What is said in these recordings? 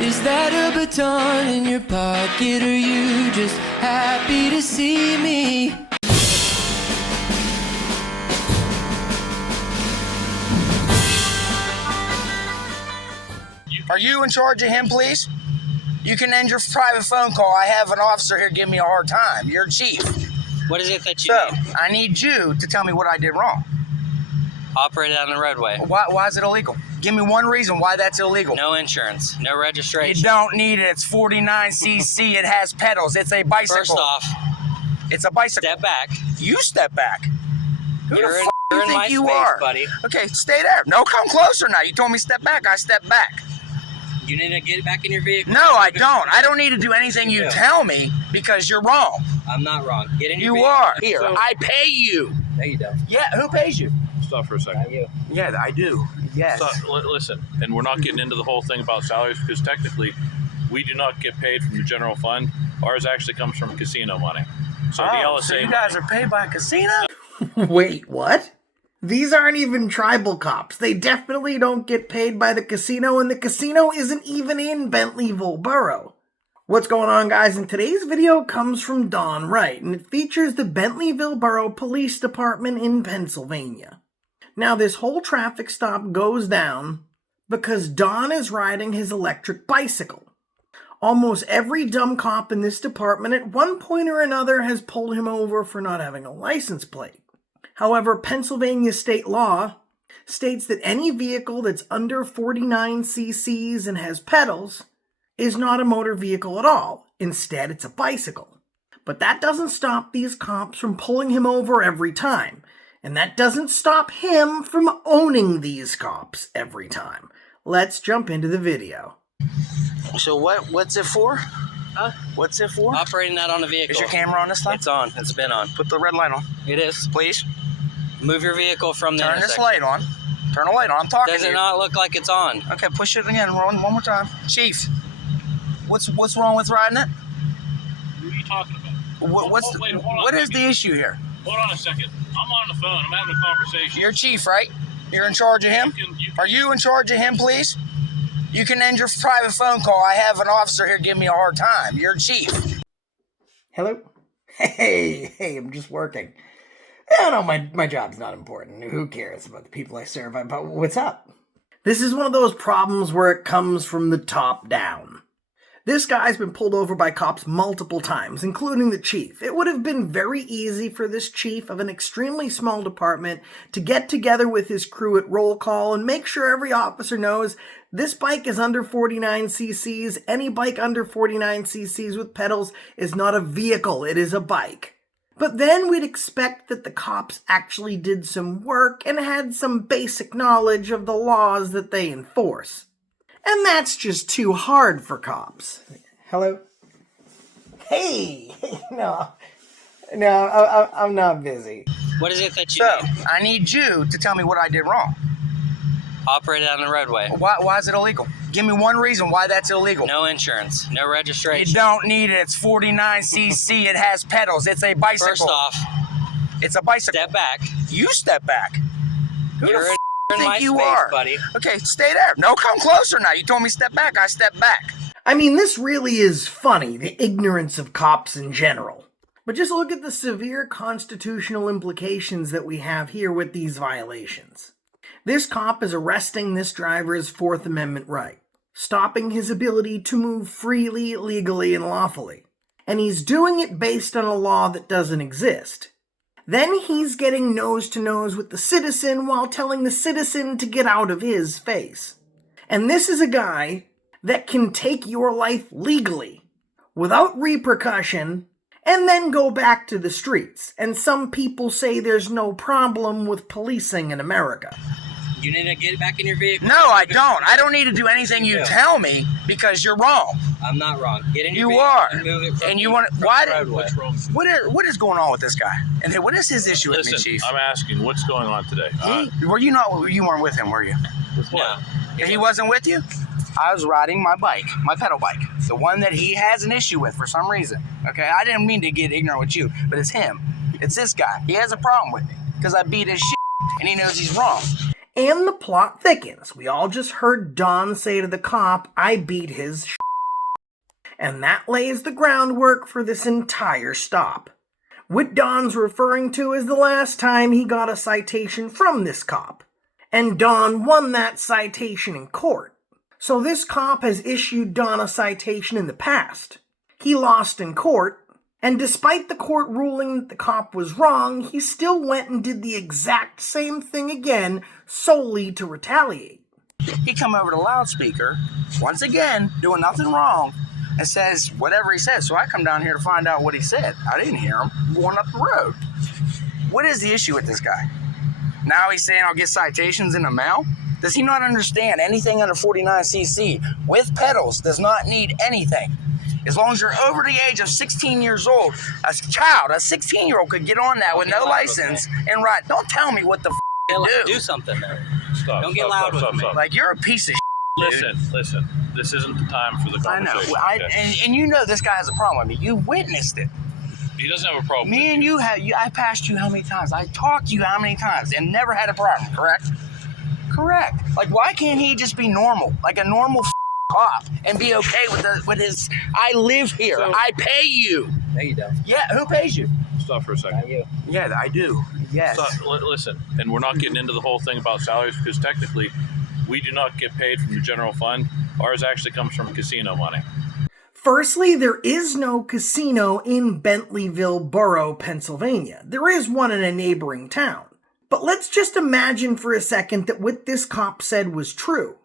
Is that a baton in your pocket, or you just happy to see me? Are you in charge of him, please? You can end your private phone call. I have an officer here giving me a hard time. You're chief. What is it that you need? I need you to tell me what I did wrong. Operated on the roadway. Why is it illegal? Give me one reason why that's illegal. No insurance, no registration. You don't need it. It's 49cc. It has pedals. It's a bicycle. First off, it's a bicycle. step back. You step back. Who You're the in, f*** you're you in think my you space, are? buddy. Okay, stay there. No, come closer now. You told me step back. I step back. You need to get back in your vehicle. No, I don't. I don't need to do anything you tell me because you're wrong. I'm not wrong. Get in your You vehicle. are. Here, I pay you. No, you don't. Yeah, who pays you? Stop for a second. Not you. Yeah, I do. Yes. So, listen, and we're not getting into the whole thing about salaries because technically we do not get paid from the general fund. Ours actually comes from casino money. So the LSA so you guys are paid by a casino? Wait, what? These aren't even tribal cops. They definitely don't get paid by the casino, and the casino isn't even in Bentleyville Borough. What's going on, guys? And today's video comes from Don Wright, and it features the Bentleyville Borough Police Department in Pennsylvania. Now, this whole traffic stop goes down because Don is riding his electric bicycle. Almost every dumb cop in this department at one point or another has pulled him over for not having a license plate. However, Pennsylvania state law states that any vehicle that's under 49 cc's and has pedals is not a motor vehicle at all. Instead, it's a bicycle. But that doesn't stop these cops from pulling him over every time. And that doesn't stop him from owning these cops every time. Let's jump into the video. So what's it for? Huh? What's it for? Operating that on a vehicle. Is your camera on this time? It's on. It's been on. Put the red light on, It is. please. Move your vehicle from the Turn this intersection. light on. Turn the light on. I'm talking Does to it you. not look like it's on? Okay, push it again. One more time. Chief, what's wrong with riding it? What are you talking about? What is the issue here? Hold on a second. I'm on the phone. I'm having a conversation. You're chief, right? You're in charge of him? Are you in charge of him, please? You can end your private phone call. I have an officer here giving me a hard time. You're chief. Hello? Hey, I'm just working. I know my job's not important. Who cares about the people I serve? But what's up? This is one of those problems where it comes from the top down. This guy's been pulled over by cops multiple times, including the chief. It would have been very easy for this chief of an extremely small department to get together with his crew at roll call and make sure every officer knows this bike is under 49 cc's. Any bike under 49 cc's with pedals is not a vehicle, it is a bike. But then we'd expect that the cops actually did some work and had some basic knowledge of the laws that they enforce. And that's just too hard for cops. Hello? Hey! No, I'm not busy. What is it that you So, need? I need you to tell me what I did wrong. Operated on the roadway. Why is it illegal? Give me one reason why that's illegal. No insurance, no You registration. don't need it. It's 49cc. It has pedals. It's a bicycle. First off, it's a bicycle. step back. You step back. Who You're the f*** in think my you space, are? buddy. Okay, stay there. No, come closer now. You told me step back. I step back. I mean, this really is funny, the ignorance of cops in general. But just look at the severe constitutional implications that we have here with these violations. This cop is arresting this driver's Fourth Amendment right, stopping his ability to move freely, legally, and lawfully. And he's doing it based on a law that doesn't exist. Then he's getting nose-to-nose with the citizen while telling the citizen to get out of his face. And this is a guy that can take your life legally, without repercussion, and then go back to the streets. And some people say there's no problem with policing in America. You need to get back in your vehicle. No, I don't. I don't need to do anything you tell me because you're wrong. I'm not wrong. Get in your You vehicle are. and move it from And you the- want from why? the roadway. What's wrong? What is going on with this guy? And what is his issue with me, Listen, Chief? I'm asking, what's going on today? Were you not? You weren't with him, were you? No. He wasn't with you? I was riding my bike, my pedal bike, the one that he has an issue with for some reason. Okay, I didn't mean to get ignorant with you, but it's him. It's this guy. He has a problem with me because I beat his shit, and he knows he's wrong. And the plot thickens. We all just heard Don say to the cop, "I beat his shit." And that lays the groundwork for this entire stop. What Don's referring to is the last time he got a citation from this cop. And Don won that citation in court. So this cop has issued Don a citation in the past. He lost in court, and despite the court ruling that the cop was wrong, he still went and did the exact same thing again solely to retaliate. He come over the loudspeaker, once again, doing nothing wrong, and says whatever he says. So I come down here to find out what he said. I didn't hear him going up the road. What is the issue with this guy? Now he's saying I'll get citations in the mail? Does he not understand anything under 49cc with pedals does not need anything? As long as you're over the age of 16 years old, a 16-year-old could get on that with no license and ride. Don't tell me what the f*** Do something then. Stop. Don't get loud with me. Like, you're a piece of shit. Listen. This isn't the time for the I know. conversation. And you know this guy has a problem with me. You witnessed it. He doesn't have a problem. Me and you have. I passed you how many times? I talked to you how many times and never had a problem, correct? Correct. Like, why can't he just be normal? Like a normal cop and be okay with his, I live here. So, I pay you. No, you don't. Yeah, who pays you? Stop for a second. Not you. Yeah, I do. Yes. Listen, and we're not getting into the whole thing about salaries because technically we do not get paid from the general fund. Ours actually comes from casino money. Firstly, there is no casino in Bentleyville, Borough, Pennsylvania. There is one in a neighboring town. But let's just imagine for a second that what this cop said was true.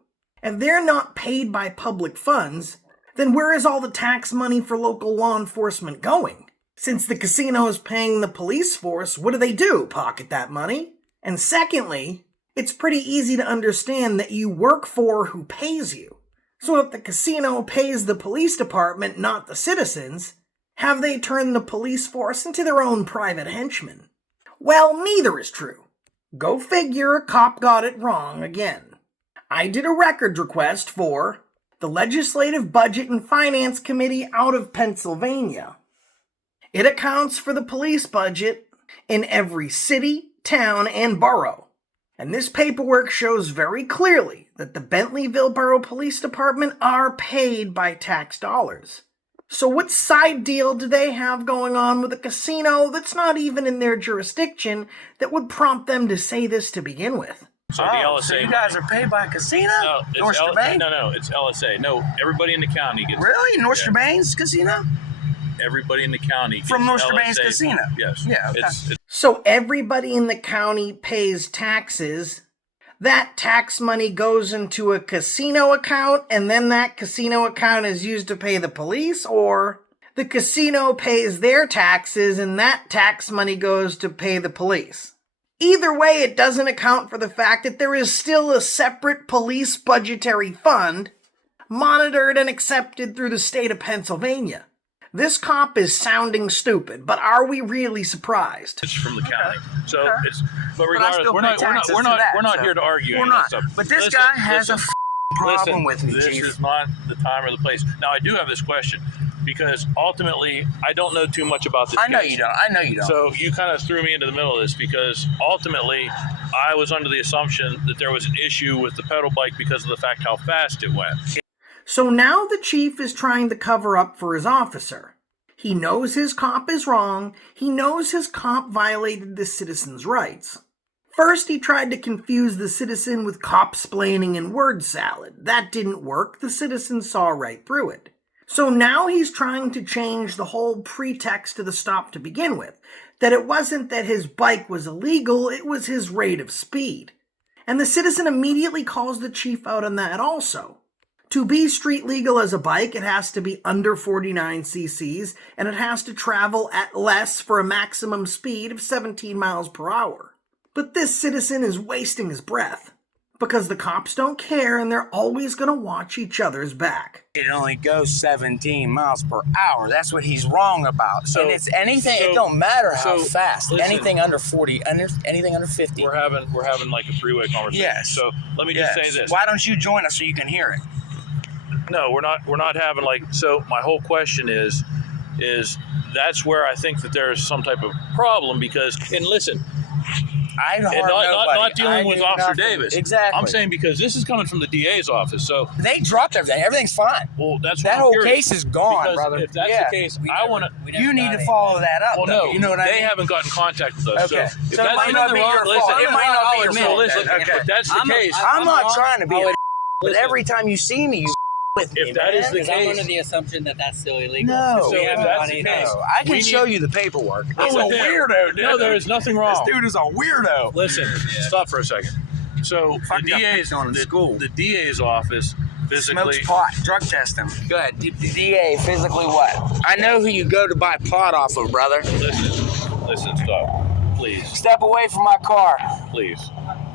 If they're not paid by public funds, then where is all the tax money for local law enforcement going? Since the casino is paying the police force, what do? Pocket that money? And secondly, it's pretty easy to understand that you work for who pays you. So if the casino pays the police department, not the citizens, have they turned the police force into their own private henchmen? Well, neither is true. Go figure, a cop got it wrong again. I did a records request for the Legislative Budget and Finance Committee out of Pennsylvania. It accounts for the police budget in every city, town, and borough. And this paperwork shows very clearly that the Bentleyville Borough Police Department are paid by tax dollars. So what side deal do they have going on with a casino that's not even in their jurisdiction that would prompt them to say this to begin with? So the LSA. So you guys are paid by a casino? No, North Strabane? No, it's LSA. No, everybody in the county gets. Really? North Strabane's casino? Everybody in the county gets From North LSA. Strabane's casino? Yes. Yeah, okay. It's So everybody in the county pays taxes. That tax money goes into a casino account, and then that casino account is used to pay the police, or the casino pays their taxes and that tax money goes to pay the police. Either way, it doesn't account for the fact that there is still a separate police budgetary fund monitored and accepted through the state of Pennsylvania. This cop is sounding stupid, but are we really surprised? It's from the county, so Okay. it's. But regardless, we're not here to argue. We're any of not. that stuff. But this Listen, guy has listen, a problem with me, This Chief. is not the time or the place. Now, I do have this question because ultimately, I don't know too much about this. I know case. you don't. So you kind of threw me into the middle of this because ultimately, I was under the assumption that there was an issue with the pedal bike because of the fact how fast it went. So now the chief is trying to cover up for his officer. He knows his cop is wrong. He knows his cop violated the citizen's rights. First, he tried to confuse the citizen with cop-splaining and word salad. That didn't work. The citizen saw right through it. So now he's trying to change the whole pretext to the stop to begin with. That it wasn't that his bike was illegal, it was his rate of speed. And the citizen immediately calls the chief out on that also. To be street legal as a bike, it has to be under 49 cc's, and it has to travel at less for a maximum speed of 17 miles per hour. But this citizen is wasting his breath, because the cops don't care and they're always going to watch each other's back. It only goes 17 miles per hour. That's what he's wrong about. So- and it's anything, so- it don't matter how so, fast. listen. Anything under 40, anything under 50. We're having like a three-way conversation. Yes. So let me just say this. Why don't you join us so you can hear it? No, we're not having like. So my whole question is that's where I think that there's some type of problem because. And listen, I don't And not dealing I with knew Officer nothing. Davis. Exactly. I'm saying because this is coming from the DA's office. So, they dropped everything. Everything's fine. well, that's That what I'm whole curious. case is gone, Because brother. if that's Yeah. the case, I want to. You need to follow that up. Well, though. no, You know what I mean? they haven't gotten in contact with us. Okay. So, if So it that's might not be your listen, fault. It might not be your so fault. listen, Okay. if that's the case, I'm not trying to be a but listen. every time you see me, you with me, If that is man. the Because I'm case, under the assumption that that's still illegal. No. So we So haven't if that's done the anything. case, No, I can we show need- you the paperwork. Go He's a with him. weirdo, dude. No, there is nothing wrong. This dude is a weirdo. Listen, stop for a second. So Fuck, the got DA's picked on in school. the DA's office physically. Smokes pot. Drug test him. Good. DA, physically what? I know who you go to buy pot off of, brother. Listen, stop, please, Step away from my car. please.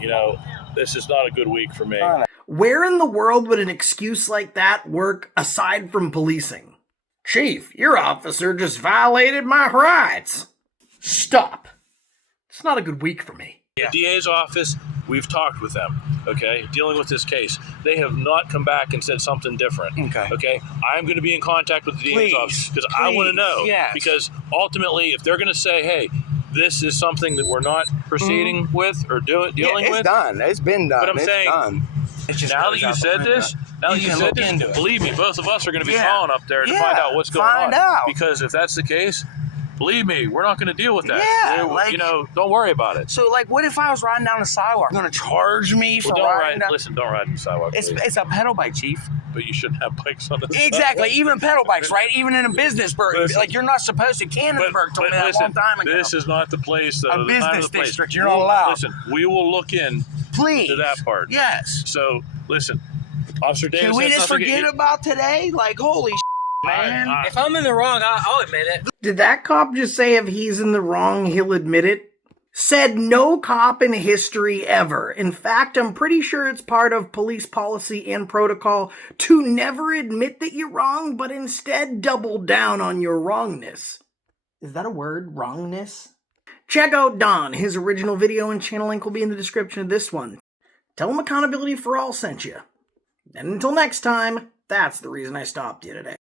You know, this is not a good week for me. Where in the world would an excuse like that work aside from policing? Chief, your officer just violated my rights. Stop. It's not a good week for me. The DA's office, we've talked with them, okay, dealing with this case. They have not come back and said something different. Okay. I'm going to be in contact with the DA's Please, office because I want to know. yes. Because ultimately, if they're going to say, hey, this is something that we're not proceeding with or dealing It's with. done. It's been done. But I'm it's saying, done. It just now goes that you out the said window. this, look into it. believe me, both of us are going to be Yeah. calling up there to Yeah, find out what's going find on. out. Because if that's the case, believe me, we're not going to deal with that. Yeah, like- you know, don't worry about it. So, like, what if I was riding down the sidewalk? You're going to charge me for Well, don't riding ride. down? Listen, don't ride on the sidewalk. It's please. a pedal bike, Chief. But you shouldn't have bikes on the Exactly. Even pedal bikes, right? Even in a business burg. Listen. Like, you're not supposed to. Cannonsburg told me that a long time ago. This is not the place. Though, A the time business of the place. district, you're not allowed. Listen, we will look in Please. to that part. Yes. So, listen, Officer Davis. Can we has just nothing forget about today? Like, holy man. If I'm in the wrong, I'll admit it. Did that cop just say if he's in the wrong, he'll admit it? Said no cop in history ever. In fact, I'm pretty sure it's part of police policy and protocol to never admit that you're wrong, but instead double down on your wrongness. Is that a word? Wrongness? Check out Don. His original video and channel link will be in the description of this one. Tell him Accountability for All sent you. And until next time, that's the reason I stopped you today.